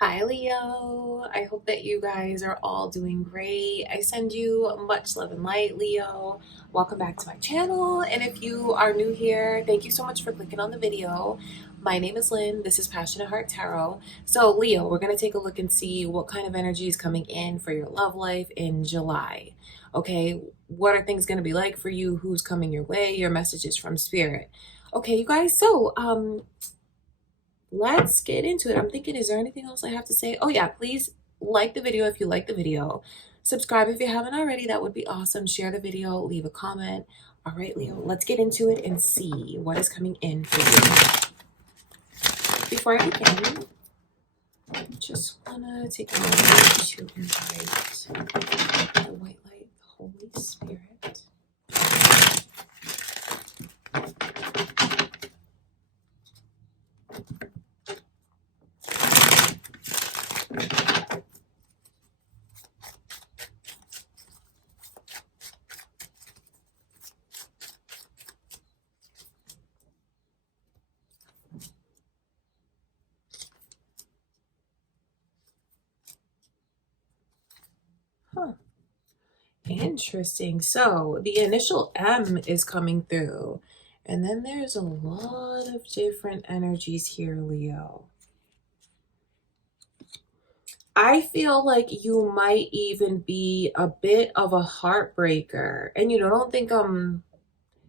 Hi Leo, I hope that you guys are all doing great. I send you much love and light, Leo. Welcome back to my channel. And if you are new here, thank you so much for clicking on the video. My name is Lynn. This is Passionate Heart Tarot. So Leo, we're going to take a look and see what kind of energy is coming in for your love life in July. Okay, what are things going to be like for you? Who's coming your way? Your messages from spirit. Okay, you guys. Let's get into it. I'm thinking, is there anything else I have to say? Oh, yeah, please like the video if you like the video. Subscribe if you haven't already. That would be awesome. Share the video, leave a comment. All right, Leo, let's get into it and see what is coming in for you. Before I begin, I just want to take a moment to invite the white light, the Holy Spirit. Huh. Interesting. So the initial M is coming through, and then there's a lot of different energies here, Leo. I feel like you might even be a bit of a heartbreaker. And don't think I'm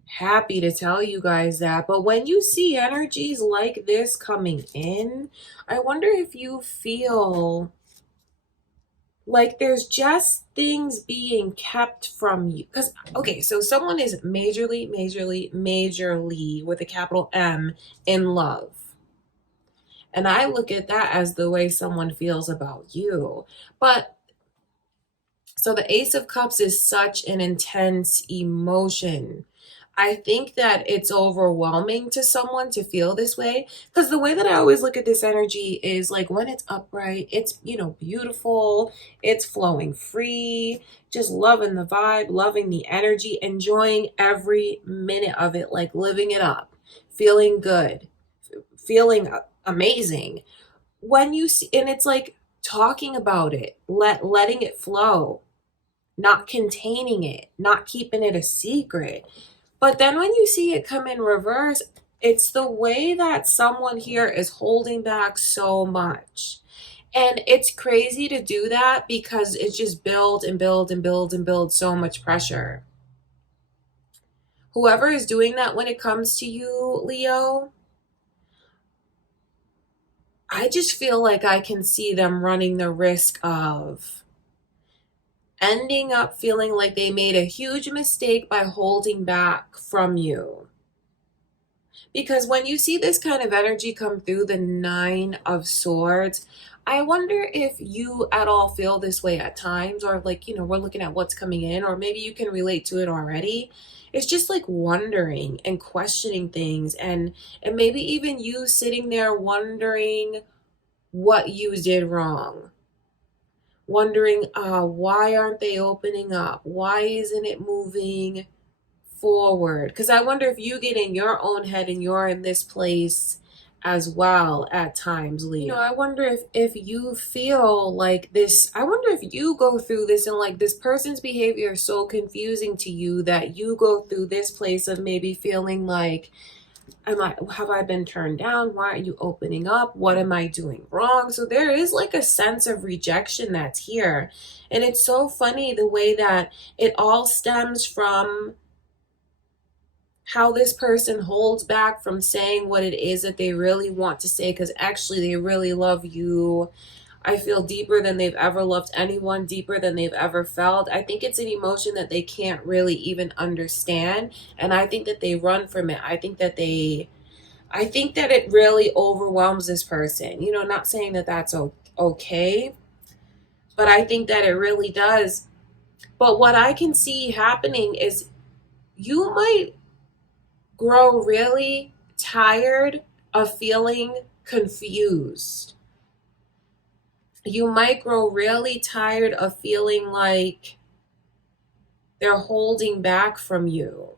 happy to tell you guys that, but when you see energies like this coming in, I wonder if you feel like there's just things being kept from you. Because, okay, so someone is majorly with a capital M in love. And I look at that as the way someone feels about you. But so the Ace of Cups is such an intense emotion. I think that it's overwhelming to someone to feel this way, because the way that I always look at this energy is like when it's upright, it's, beautiful, it's flowing free, just loving the vibe, loving the energy, enjoying every minute of it, like living it up, feeling good, feeling amazing. When you see, and it's like talking about it, letting it flow, not containing it, not keeping it a secret. But then when you see it come in reverse, it's the way that someone here is holding back so much. And it's crazy to do that because it just builds and builds and builds and builds so much pressure. Whoever is doing that when it comes to you, Leo, I just feel like I can see them running the risk of ending up feeling like they made a huge mistake by holding back from you. Because when you see this kind of energy come through the Nine of Swords, I wonder if you at all feel this way at times, or like, we're looking at what's coming in, or maybe you can relate to it already. It's just like wondering and questioning things, and maybe even you sitting there wondering what you did wrong. Wondering, why aren't they opening up? Why isn't it moving forward? Because I wonder if you get in your own head and you're in this place as well at times, Leo. I wonder if you feel like this. I wonder if you go through this and like this person's behavior is so confusing to you that you go through this place of maybe feeling like, have I been turned down? Why aren't you opening up? What am I doing wrong? So there is like a sense of rejection that's here. And it's so funny the way that it all stems from how this person holds back from saying what it is that they really want to say, because actually they really love you. I feel deeper than they've ever loved anyone, deeper than they've ever felt. I think it's an emotion that they can't really even understand. And I think that they run from it. I think that it really overwhelms this person. Not saying that that's okay, but I think that it really does. But what I can see happening is you might grow really tired of feeling confused. You might grow really tired of feeling like they're holding back from you.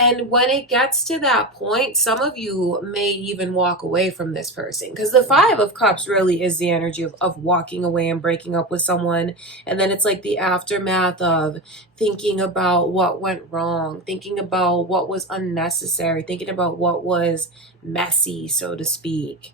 And when it gets to that point, some of you may even walk away from this person, because the Five of Cups really is the energy of walking away and breaking up with someone. And then it's like the aftermath of thinking about what went wrong, thinking about what was unnecessary, thinking about what was messy, so to speak,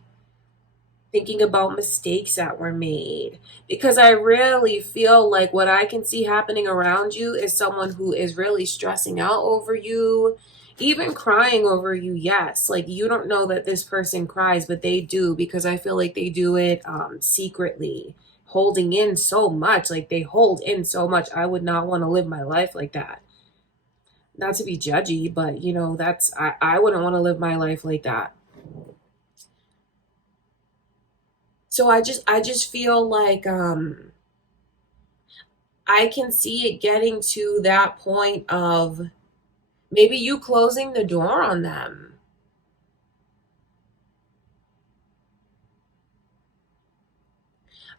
thinking about mistakes that were made. Because I really feel like what I can see happening around you is someone who is really stressing out over you, even crying over you. Yes, like you don't know that this person cries, but they do, because I feel like they do it secretly, holding in so much. Like they hold in so much. I would not want to live my life like that. Not to be judgy, but you know, I wouldn't want to live my life like that. So I just feel like I can see it getting to that point of maybe you closing the door on them.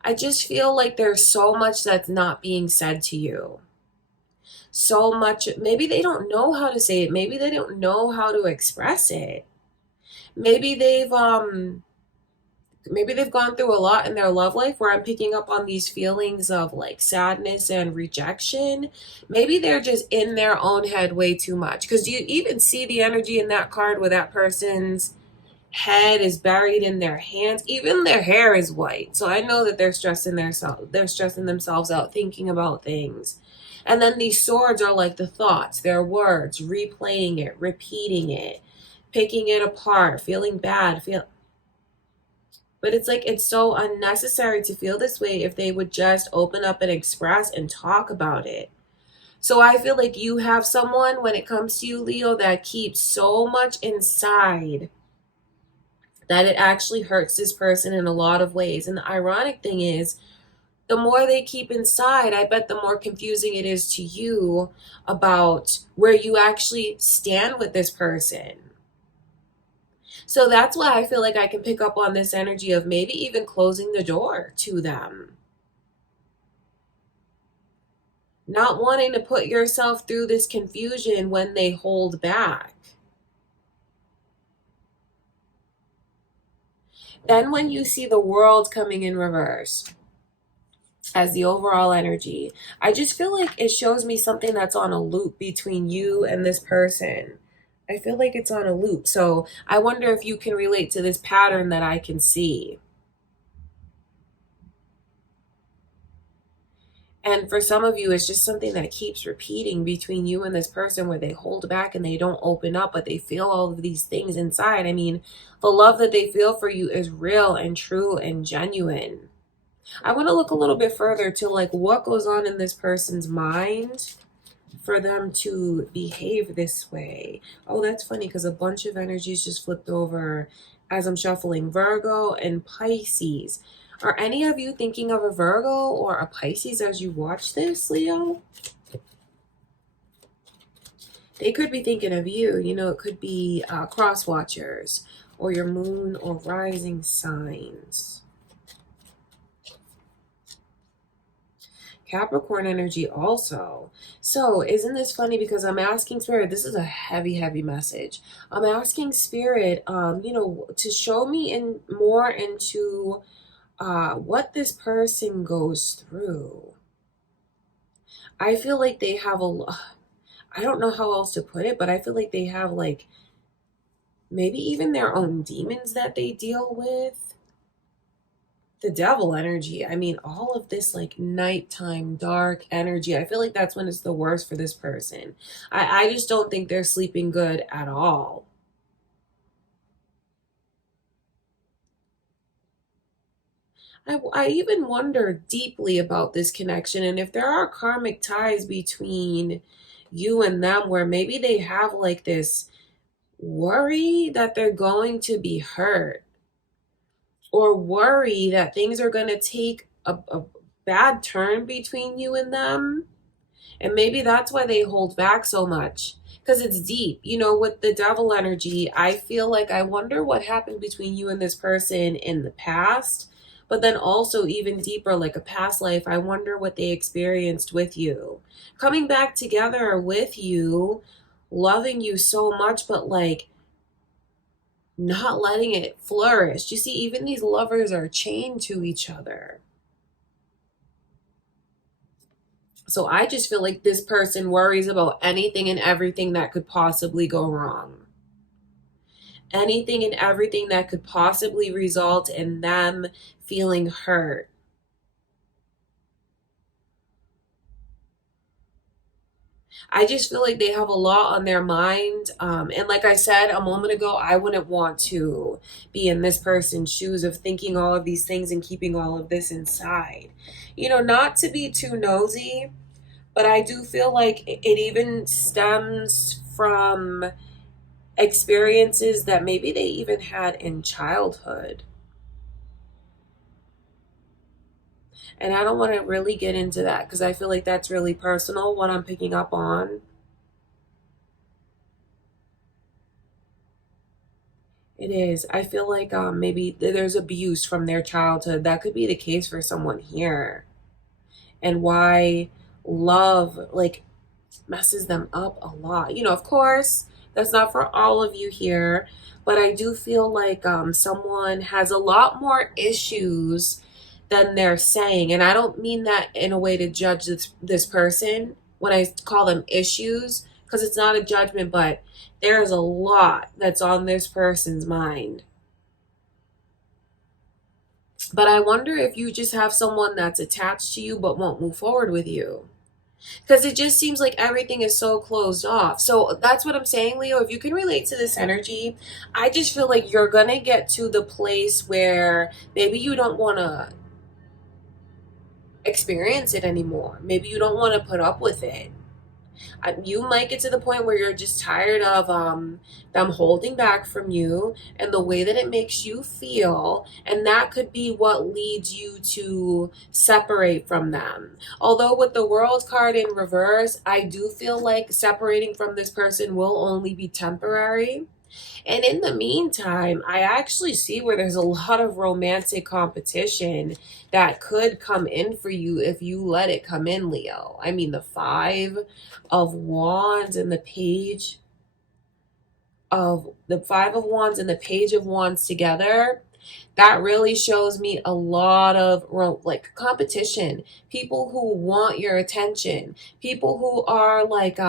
I just feel like there's so much that's not being said to you. So much, maybe they don't know how to say it. Maybe they don't know how to express it. Maybe they've gone through a lot in their love life, where I'm picking up on these feelings of like sadness and rejection. Maybe they're just in their own head way too much. Because do you even see the energy in that card where that person's head is buried in their hands? Even their hair is white. So I know that they're stressing themselves out thinking about things. And then these swords are like the thoughts, their words, replaying it, repeating it, picking it apart, feeling bad, but it's like it's so unnecessary to feel this way if they would just open up and express and talk about it. So I feel like you have someone, when it comes to you, Leo, that keeps so much inside that it actually hurts this person in a lot of ways. And the ironic thing is, the more they keep inside, I bet the more confusing it is to you about where you actually stand with this person. So that's why I feel like I can pick up on this energy of maybe even closing the door to them. Not wanting to put yourself through this confusion when they hold back. Then when you see the world coming in reverse as the overall energy, I just feel like it shows me something that's on a loop between you and this person. I feel like it's on a loop. So I wonder if you can relate to this pattern that I can see. And for some of you, it's just something that keeps repeating between you and this person, where they hold back and they don't open up, but they feel all of these things inside. I mean, the love that they feel for you is real and true and genuine. I want to look a little bit further to like what goes on in this person's mind for them to behave this way. Oh, that's funny, because a bunch of energies just flipped over as I'm shuffling. Virgo and Pisces. Are any of you thinking of a Virgo or a Pisces as you watch this, Leo? They could be thinking of you. You know, it could be cross watchers or your moon or rising signs. Capricorn energy also. So isn't this funny, because I'm asking Spirit, this is a heavy, heavy message. I'm asking Spirit, to show me more into what this person goes through. I feel like they have I don't know how else to put it, but I feel like they have like maybe even their own demons that they deal with. The devil energy. I mean, all of this like nighttime dark energy. I feel like that's when it's the worst for this person. I just don't think they're sleeping good at all. I even wonder deeply about this connection, and if there are karmic ties between you and them, where maybe they have like this worry that they're going to be hurt, or worry that things are going to take a bad turn between you and them. And maybe that's why they hold back so much, because it's deep. You know, with the devil energy, I feel like I wonder what happened between you and this person in the past. But then also even deeper, like a past life, I wonder what they experienced with you. Coming back together with you, loving you so much, but like not letting it flourish. You see, even these lovers are chained to each other. So I just feel like this person worries about anything and everything that could possibly go wrong. Anything and everything that could possibly result in them feeling hurt. I just feel like they have a lot on their mind. And like I said a moment ago, I wouldn't want to be in this person's shoes of thinking all of these things and keeping all of this inside. You know, not to be too nosy, but I do feel like it even stems from experiences that maybe they even had in childhood. And I don't want to really get into that because I feel like that's really personal, what I'm picking up on. It is. I feel like maybe there's abuse from their childhood. That could be the case for someone here. And why love like messes them up a lot. You know, of course, that's not for all of you here, but I do feel like someone has a lot more issues than they're saying. And I don't mean that in a way to judge this person when I call them issues, because it's not a judgment, but there's a lot that's on this person's mind. But I wonder if you just have someone that's attached to you but won't move forward with you. Because it just seems like everything is so closed off. So that's what I'm saying, Leo. If you can relate to this energy, I just feel like you're going to get to the place where maybe you don't want to experience it anymore. Maybe you don't want to put up with it. You might get to the point where you're just tired of them holding back from you and the way that it makes you feel, and that could be what leads you to separate from them. Although with the World card in reverse, I do feel like separating from this person will only be temporary. And in the meantime, I actually see where there's a lot of romantic competition that could come in for you if you let it come in, Leo. I mean, the Five of Wands and the Page of Wands together, that really shows me a lot of like competition, people who want your attention, people who are like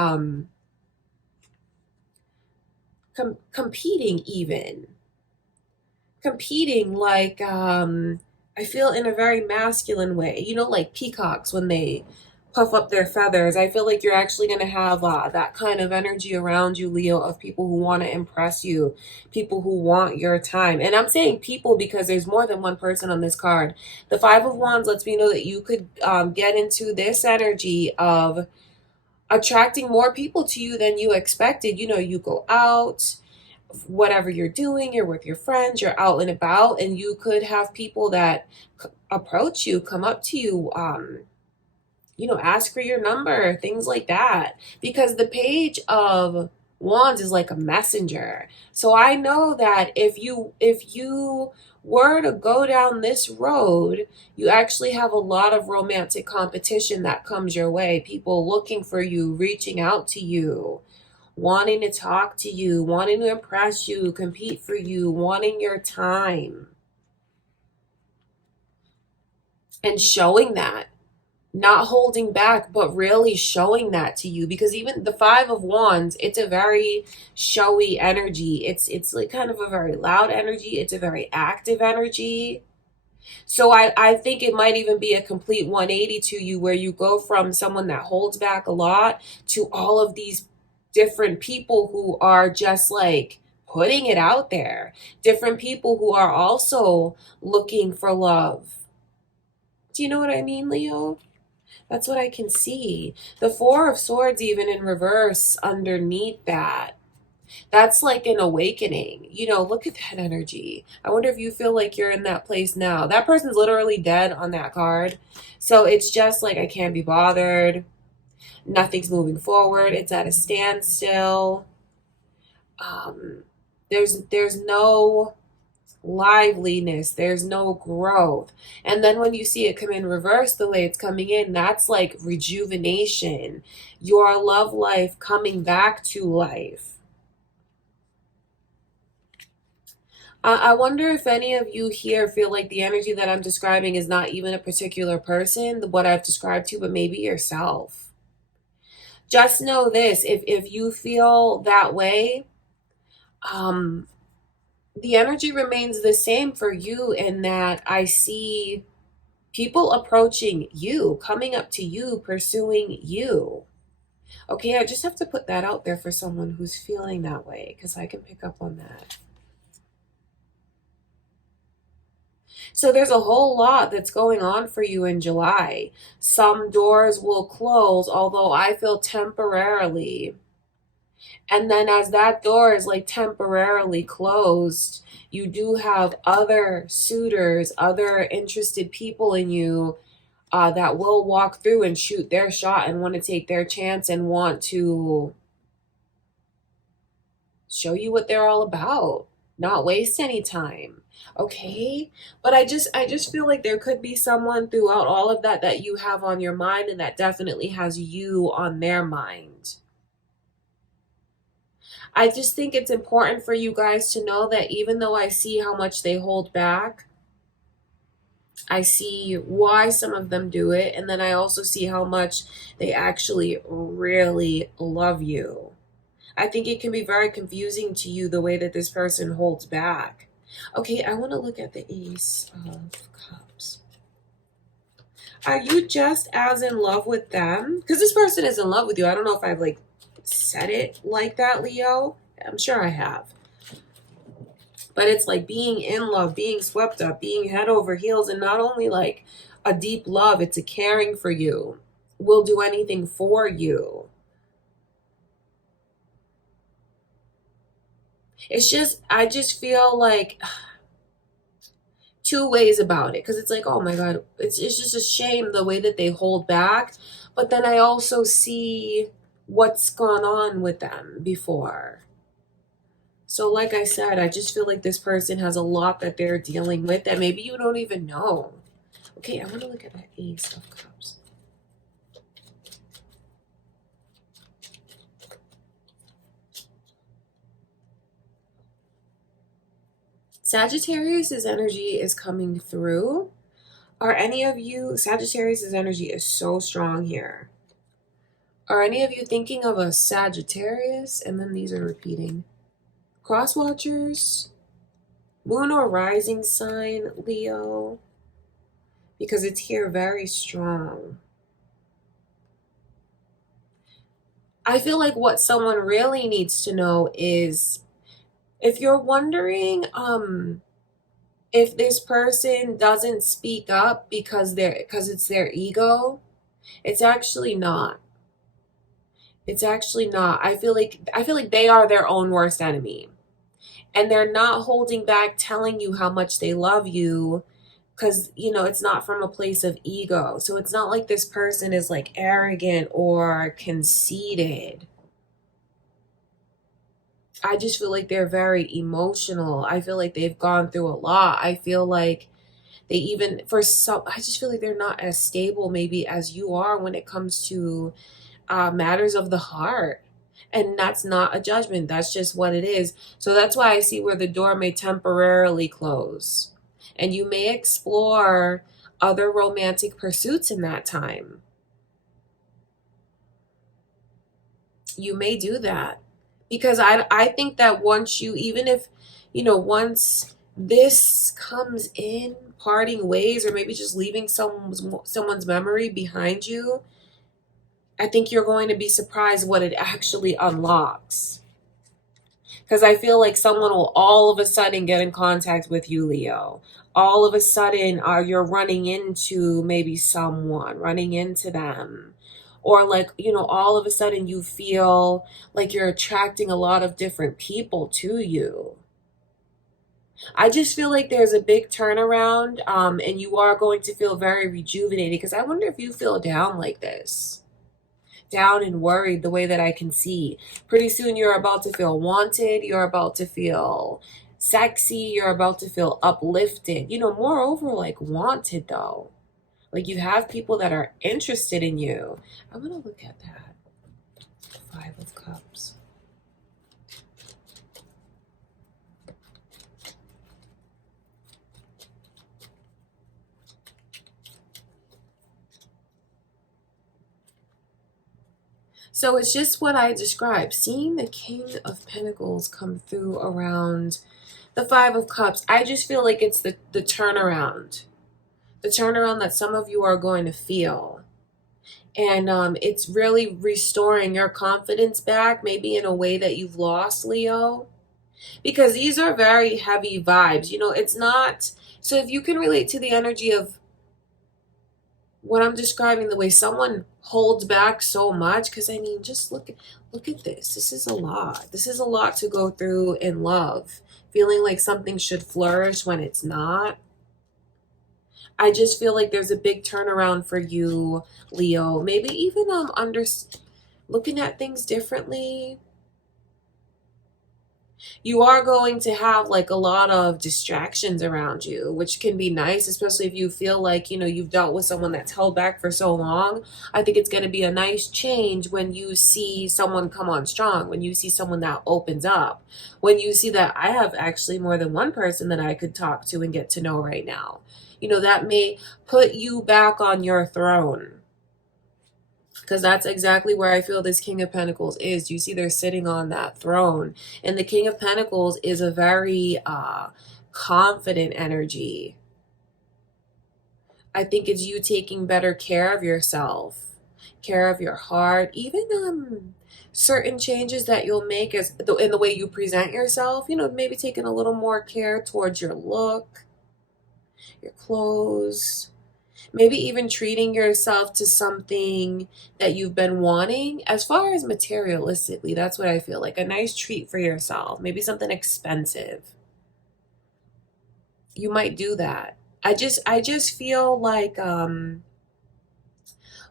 competing, even competing like I feel in a very masculine way, you know, like peacocks when they puff up their feathers. I feel like you're actually going to have that kind of energy around you, Leo, of people who want to impress you, people who want your time. And I'm saying people because there's more than one person on this card. The Five of Wands lets me know that you could get into this energy of attracting more people to you than you expected. You know, you go out, whatever you're doing, you're with your friends, you're out and about, and you could have people that approach you, come up to you, you know, ask for your number, things like that. Because the Page of Wands is like a messenger. So I know that if you were to go down this road, you actually have a lot of romantic competition that comes your way. People looking for you, reaching out to you, wanting to talk to you, wanting to impress you, compete for you, wanting your time. And showing that, not holding back, but really showing that to you. Because even the Five of Wands, it's a very showy energy. It's like kind of a very loud energy. It's a very active energy. So I think it might even be a complete 180 to you, where you go from someone that holds back a lot to all of these different people who are just like putting it out there. Different people who are also looking for love. Do you know what I mean, Leo? That's what I can see. The Four of Swords, even in reverse, underneath that. That's like an awakening. You know, look at that energy. I wonder if you feel like you're in that place now. That person's literally dead on that card. So it's just like, I can't be bothered. Nothing's moving forward. It's at a standstill. There's no liveliness. There's no growth. And then when you see it come in reverse the way it's coming in, that's like rejuvenation, your love life coming back to life. I wonder if any of you here feel like the energy that I'm describing is not even a particular person, what I've described to, but maybe yourself. Just know this, if you feel that way, the energy remains the same for you, in that I see people approaching you, coming up to you, pursuing you. Okay, I just have to put that out there for someone who's feeling that way, because I can pick up on that. So there's a whole lot that's going on for you in July. Some doors will close, although I feel temporarily. And then as that door is like temporarily closed, you do have other suitors, other interested people in you that will walk through and shoot their shot and want to take their chance and want to show you what they're all about, not waste any time. Okay, but I just feel like there could be someone throughout all of that that you have on your mind, and that definitely has you on their mind. I just think it's important for you guys to know that even though I see how much they hold back, I see why some of them do it, and then I also see how much they actually really love you. I think it can be very confusing to you the way that this person holds back. Okay, I want to look at the Ace of Cups. Are you just as in love with them? Because this person is in love with you. I don't know if I've like said it like that, Leo. I'm sure I have. But it's like being in love, being swept up, being head over heels, and not only like a deep love, it's a caring for you. Will do anything for you. It's just, I just feel like two ways about it, because it's like, oh my God, it's just a shame the way that they hold back. But then I also see what's gone on with them before. So like I said, I just feel like this person has a lot that they're dealing with that maybe you don't even know. Okay, I want to look at that Ace of Cups. Sagittarius's energy is coming through. Are any of you, Sagittarius's energy is so strong here. Are any of you thinking of a Sagittarius? And then these are repeating. Cross watchers, moon or rising sign, Leo, because it's here very strong. I feel like what someone really needs to know is, if you're wondering if this person doesn't speak up because it's their ego, it's actually not. It's actually not. I feel like they are their own worst enemy. And they're not holding back telling you how much they love you, because, you know, it's not from a place of ego. So it's not like this person is like arrogant or conceited. I just feel like they're very emotional. I feel like they've gone through a lot. I feel like they even, I just feel like they're not as stable maybe as you are when it comes to matters of the heart. And that's not a judgment. That's just what it is. So that's why I see where the door may temporarily close. And you may explore other romantic pursuits in that time. You may do that. Because I think that once you, even if, you know, once this comes in, parting ways, or maybe just leaving someone's memory behind you, I think you're going to be surprised what it actually unlocks. Because I feel like someone will all of a sudden get in contact with you, Leo. All of a sudden, you're running into maybe someone, running into them. Or like, you know, all of a sudden you feel like you're attracting a lot of different people to you. I just feel like there's a big turnaround, and you are going to feel very rejuvenated, because I wonder if you feel down like this. Down and worried the way that I can see. Pretty soon you're about to feel wanted. You're about to feel sexy. You're about to feel uplifted. Moreover, like wanted though. Like you have people that are interested in you. I'm going to look at that. Five of Cups. So it's just what I described. Seeing the King of Pentacles come through around the Five of Cups, I just feel like it's the turnaround. The turnaround that some of you are going to feel. And it's really restoring your confidence back, maybe in a way that you've lost, Leo. Because these are very heavy vibes. It's not... So if you can relate to the energy of what I'm describing, the way someone holds back so much, because I mean, just look at this. This is a lot. This is a lot to go through in love. Feeling like something should flourish when it's not. I just feel like there's a big turnaround for you, Leo. Maybe even looking at things differently. You are going to have like a lot of distractions around you, which can be nice, especially if you feel like, you've dealt with someone that's held back for so long. I think it's going to be a nice change when you see someone come on strong, when you see someone that opens up, when you see that I have actually more than one person that I could talk to and get to know right now. That may put you back on your throne. Because that's exactly where I feel this King of Pentacles is. You see they're sitting on that throne. And the King of Pentacles is a very confident energy. I think it's you taking better care of yourself, care of your heart, even certain changes that you'll make in the way you present yourself. Maybe taking a little more care towards your look, your clothes. Maybe even treating yourself to something that you've been wanting. As far as materialistically, that's what I feel like. A nice treat for yourself. Maybe something expensive. You might do that. I just feel like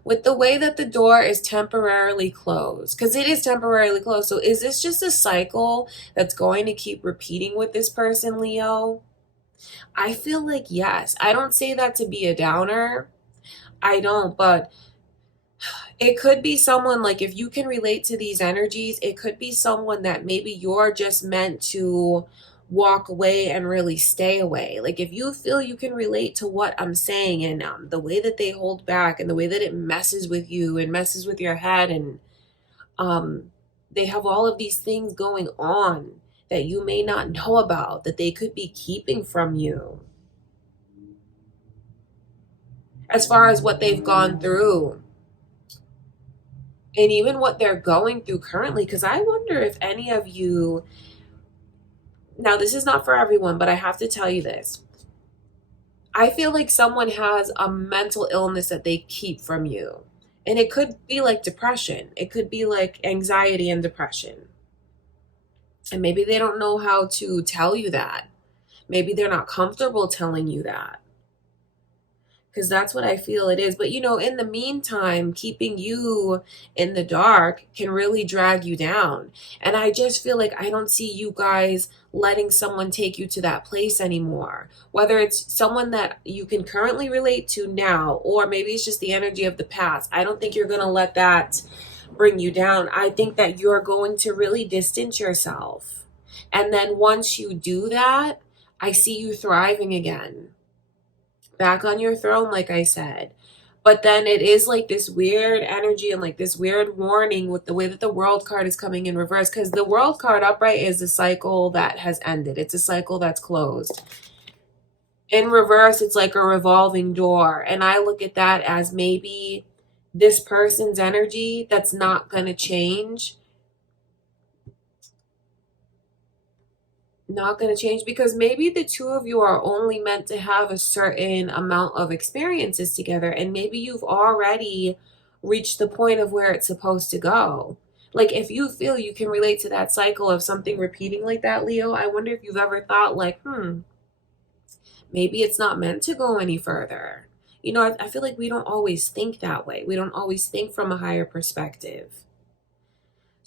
with the way that the door is temporarily closed, because it is temporarily closed. So is this just a cycle that's going to keep repeating with this person, Leo? I feel like yes. I don't say that to be a downer. I don't, but it could be someone, like if you can relate to these energies, it could be someone that maybe you're just meant to walk away and really stay away. Like if you feel you can relate to what I'm saying and the way that they hold back and the way that it messes with you and messes with your head, and they have all of these things going on that you may not know about, that they could be keeping from you. As far as what they've gone through and even what they're going through currently. Because I wonder if any of you, now this is not for everyone, but I have to tell you this. I feel like someone has a mental illness that they keep from you. And it could be like depression. It could be like anxiety and depression. And maybe they don't know how to tell you that. Maybe they're not comfortable telling you that. Because that's what I feel it is. But, in the meantime, keeping you in the dark can really drag you down. And I just feel like I don't see you guys letting someone take you to that place anymore. Whether it's someone that you can currently relate to now, or maybe it's just the energy of the past. I don't think you're going to let that bring you down. I think that you're going to really distance yourself. And then once you do that, I see you thriving again. Back on your throne, like I said. But then it is like this weird energy and like this weird warning with the way that the World card is coming in reverse. Because the World card upright is a cycle that has ended. It's a cycle that's closed. In reverse, it's like a revolving door. And I look at that as maybe this person's energy that's not going to change. Not going to change, because maybe the two of you are only meant to have a certain amount of experiences together, and maybe you've already reached the point of where it's supposed to go. Like if you feel you can relate to that cycle of something repeating like that, Leo, I wonder if you've ever thought like, maybe it's not meant to go any further. I feel like we don't always think that way. We don't always think from a higher perspective.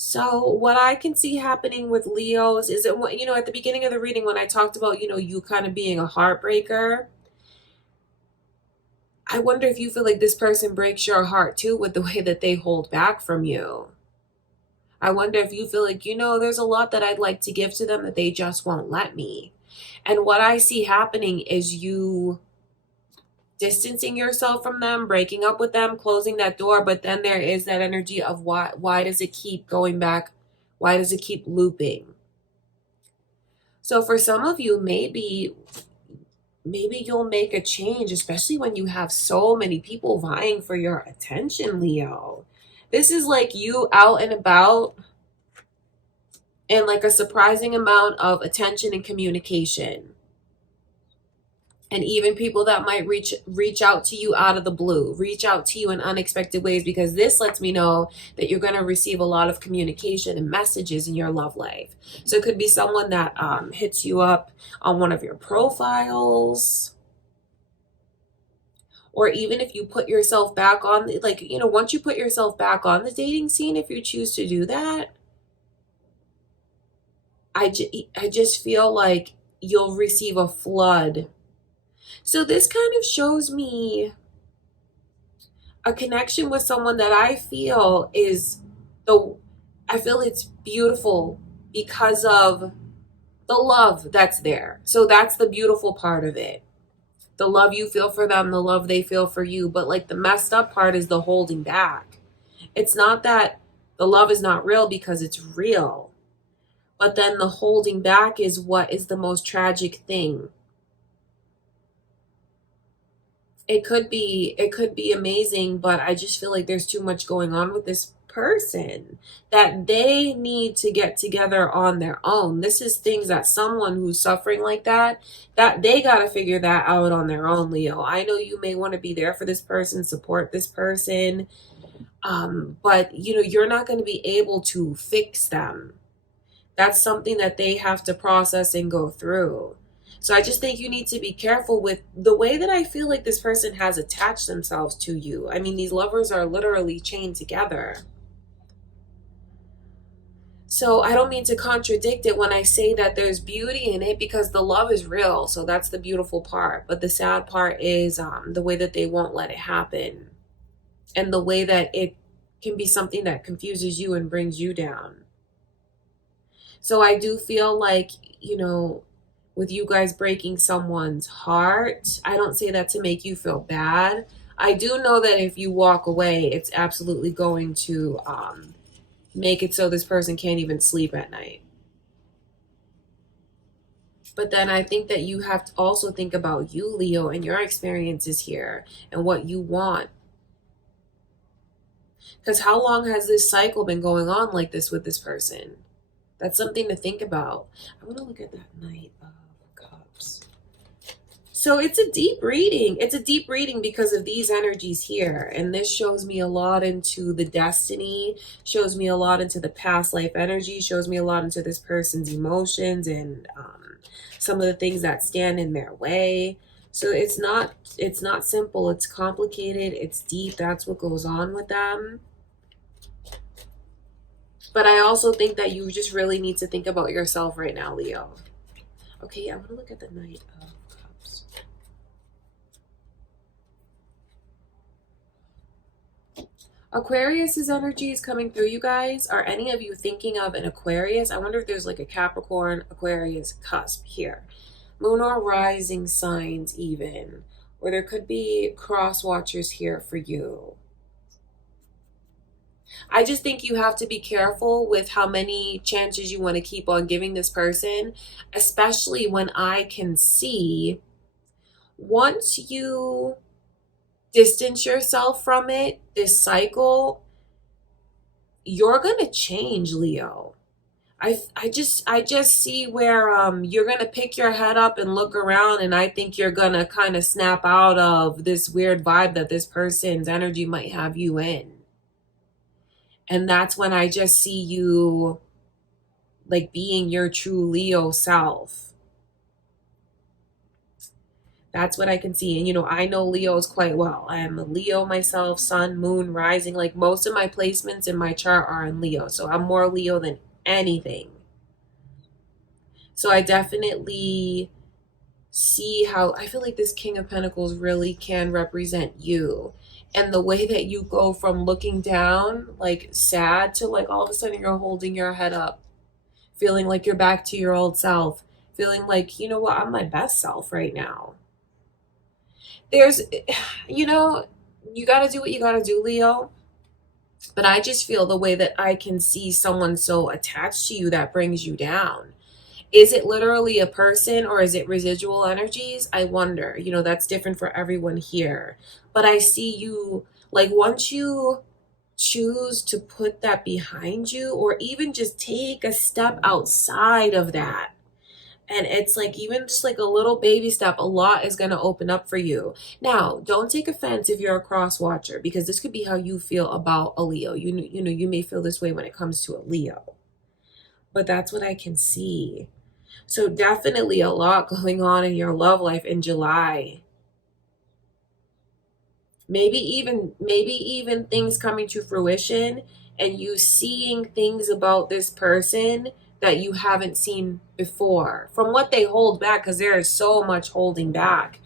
So what I can see happening with Leos is that, you know, at the beginning of the reading, when I talked about, you know, you kind of being a heartbreaker, I wonder if you feel like this person breaks your heart too with the way that they hold back from you. I wonder if you feel like, you know, there's a lot that I'd like to give to them that they just won't let me. And what I see happening is you distancing yourself from them, breaking up with them, closing that door. But then there is that energy of why does it keep going back? Why does it keep looping? So for some of you, maybe you'll make a change, especially when you have so many people vying for your attention, Leo. This is like you out and about and like a surprising amount of attention and communication. And even people that might reach out to you out of the blue, reach out to you in unexpected ways, because this lets me know that you're going to receive a lot of communication and messages in your love life. So it could be someone that hits you up on one of your profiles, or even if you put yourself back on, like, you know, once you put yourself back on the dating scene, if you choose to do that, I just feel like you'll receive a flood. So this kind of shows me a connection with someone that I feel I feel it's beautiful because of the love that's there. So that's the beautiful part of it. The love you feel for them, the love they feel for you. But like the messed up part is the holding back. It's not that the love is not real, because it's real. But then the holding back is what is the most tragic thing. It could be amazing, but I just feel like there's too much going on with this person that they need to get together on their own. This is things that someone who's suffering like that they got to figure that out on their own, Leo. I know you may want to be there for this person, support this person, but you know, you're not going to be able to fix them. That's something that they have to process and go through. So I just think you need to be careful with the way that I feel like this person has attached themselves to you. I mean, these lovers are literally chained together. So I don't mean to contradict it when I say that there's beauty in it, because the love is real. So that's the beautiful part. But the sad part is the way that they won't let it happen, and the way that it can be something that confuses you and brings you down. So I do feel like, you know, with you guys breaking someone's heart, I don't say that to make you feel bad. I do know that if you walk away, it's absolutely going to make it so this person can't even sleep at night. But then I think that you have to also think about you, Leo, and your experiences here and what you want. Because how long has this cycle been going on like this with this person? That's something to think about. I want to look at that Knight of Cups. So it's a deep reading. It's a deep reading because of these energies here. And this shows me a lot into the destiny, shows me a lot into the past life energy, shows me a lot into this person's emotions and some of the things that stand in their way. So it's not simple. It's complicated. It's deep. That's what goes on with them. But I also think that you just really need to think about yourself right now, Leo. Okay, I'm going to look at the Knight of Cups. Aquarius's energy is coming through, you guys. Are any of you thinking of an Aquarius? I wonder if there's like a Capricorn, Aquarius cusp here. Moon or rising signs even. Or there could be cross watchers here for you. I just think you have to be careful with how many chances you want to keep on giving this person, especially when I can see once you distance yourself from it, this cycle, you're going to change, Leo. I just see where you're going to pick your head up and look around, and I think you're going to kind of snap out of this weird vibe that this person's energy might have you in. And that's when I just see you like being your true Leo self. That's what I can see. And, I know Leos quite well. I am a Leo myself, sun, moon, rising. Like most of my placements in my chart are in Leo. So I'm more Leo than anything. So I definitely see how I feel like this King of Pentacles really can represent you. And the way that you go from looking down, like sad, to like all of a sudden you're holding your head up, feeling like you're back to your old self, feeling like, you know what, I'm my best self right now. There's, you know, you got to do what you got to do, Leo. But I just feel the way that I can see someone so attached to you that brings you down. Is it literally a person or is it residual energies? I wonder. That's different for everyone here. But I see you, like, once you choose to put that behind you, or even just take a step outside of that, and it's like even just like a little baby step, a lot is going to open up for you. Now, don't take offense if you're a cross watcher, because this could be how you feel about a Leo. You may feel this way when it comes to a Leo. But that's what I can see. So definitely a lot going on in your love life in July. Maybe even things coming to fruition and you seeing things about this person that you haven't seen before from what they hold back, because there is so much holding back.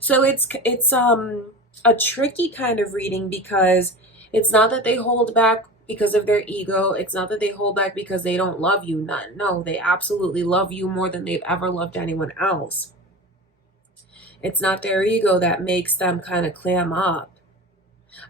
So it's a tricky kind of reading, because it's not that they hold back because of their ego. It's not that they hold back because they don't love you. No, they absolutely love you more than they've ever loved anyone else. It's not their ego that makes them kind of clam up.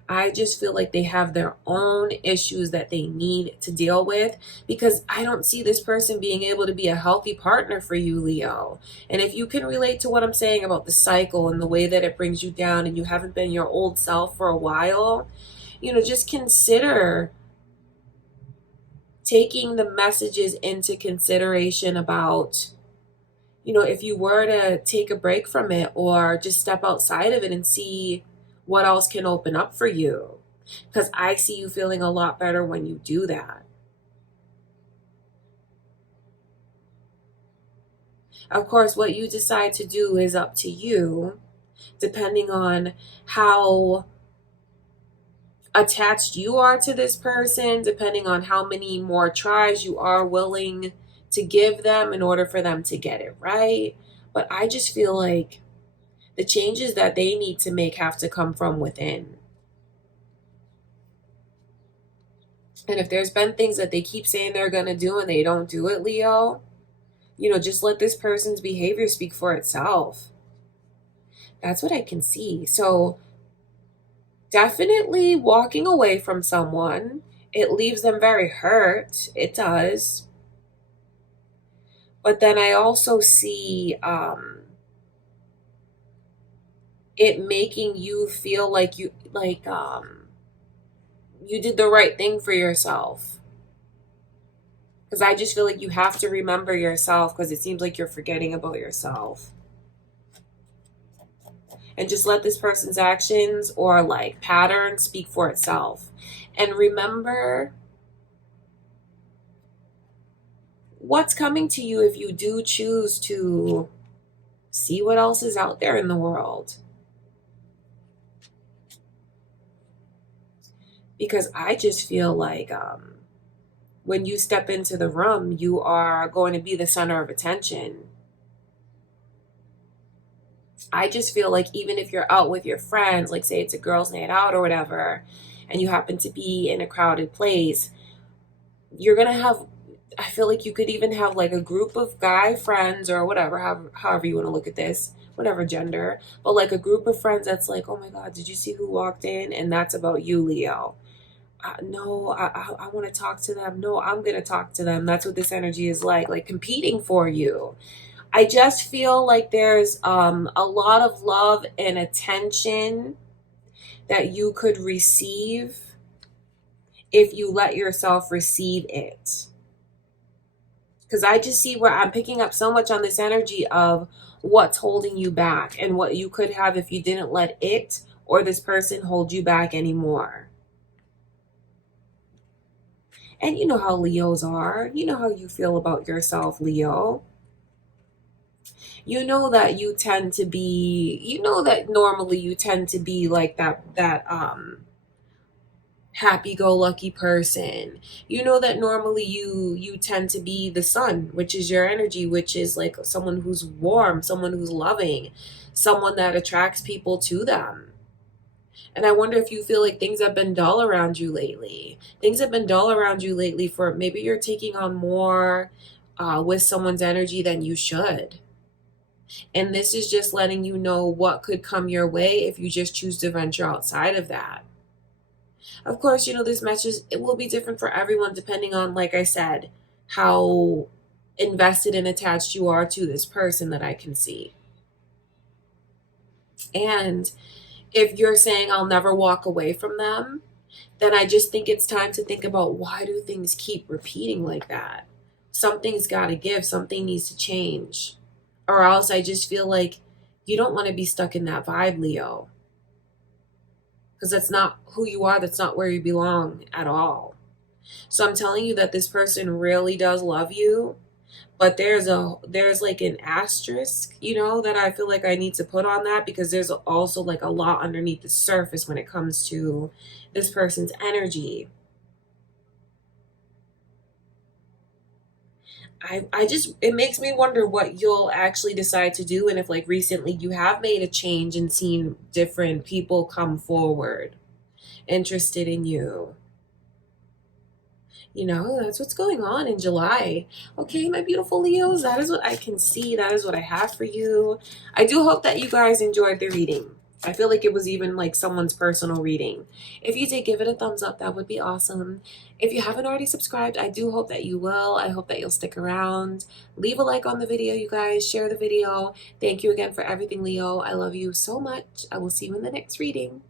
I just feel like they have their own issues that they need to deal with, because I don't see this person being able to be a healthy partner for you, Leo. And if you can relate to what I'm saying about the cycle and the way that it brings you down, and you haven't been your old self for a while, just consider taking the messages into consideration about, if you were to take a break from it or just step outside of it and see what else can open up for you. Because I see you feeling a lot better when you do that. Of course, what you decide to do is up to you, depending on how attached you are to this person, depending on how many more tries you are willing to give them in order for them to get it right. But I just feel like the changes that they need to make have to come from within. And if there's been things that they keep saying they're going to do and they don't do it, Leo, just let this person's behavior speak for itself. That's what I can see. So definitely walking away from someone, it leaves them very hurt. It does. But then I also see it making you feel like you did the right thing for yourself. Because I just feel like you have to remember yourself, because it seems like you're forgetting about yourself. And just let this person's actions or like patterns speak for itself. And remember what's coming to you if you do choose to see what else is out there in the world. Because I just feel like when you step into the room, you are going to be the center of attention. I just feel like even if you're out with your friends, like say it's a girls' night out or whatever, and you happen to be in a crowded place, you're going to have, I feel like you could even have like a group of guy friends or whatever, however you want to look at this, whatever gender, but like a group of friends that's like, oh my God, did you see who walked in? And that's about you, Leo. No, I want to talk to them. No, I'm going to talk to them. That's what this energy is like competing for you. I just feel like there's a lot of love and attention that you could receive if you let yourself receive it. Because I just see where I'm picking up so much on this energy of what's holding you back and what you could have if you didn't let it or this person hold you back anymore. And you know how Leos are. You know how you feel about yourself, Leo. You know that you tend to be, you know that normally you tend to be like that happy-go-lucky person. You know that normally you tend to be the sun, which is your energy, which is like someone who's warm, someone who's loving, someone that attracts people to them. And I wonder if you feel like things have been dull around you lately. Things have been dull around you lately for maybe you're taking on more with someone's energy than you should. And this is just letting you know what could come your way if you just choose to venture outside of that. Of course, you know, this message, it will be different for everyone depending on, like I said, how invested and attached you are to this person that I can see. And if you're saying I'll never walk away from them, then I just think it's time to think about, why do things keep repeating like that? Something's got to give, something needs to change. Or else I just feel like you don't want to be stuck in that vibe, Leo. Because that's not who you are, that's not where you belong at all. So I'm telling you that this person really does love you, but there's like an asterisk, you know, that I feel like I need to put on that, because there's also like a lot underneath the surface when it comes to this person's energy. I just, it makes me wonder what you'll actually decide to do, and if like recently you have made a change and seen different people come forward interested in you. You know, that's what's going on in July. Okay, my beautiful Leos, that is what I can see. That is what I have for you. I do hope that you guys enjoyed the reading. I feel like it was even like someone's personal reading. If you did, give it a thumbs up. That would be awesome. If you haven't already subscribed, I do hope that you will. I hope that you'll stick around. Leave a like on the video, you guys. Share the video. Thank you again for everything, Leo. I love you so much. I will see you in the next reading.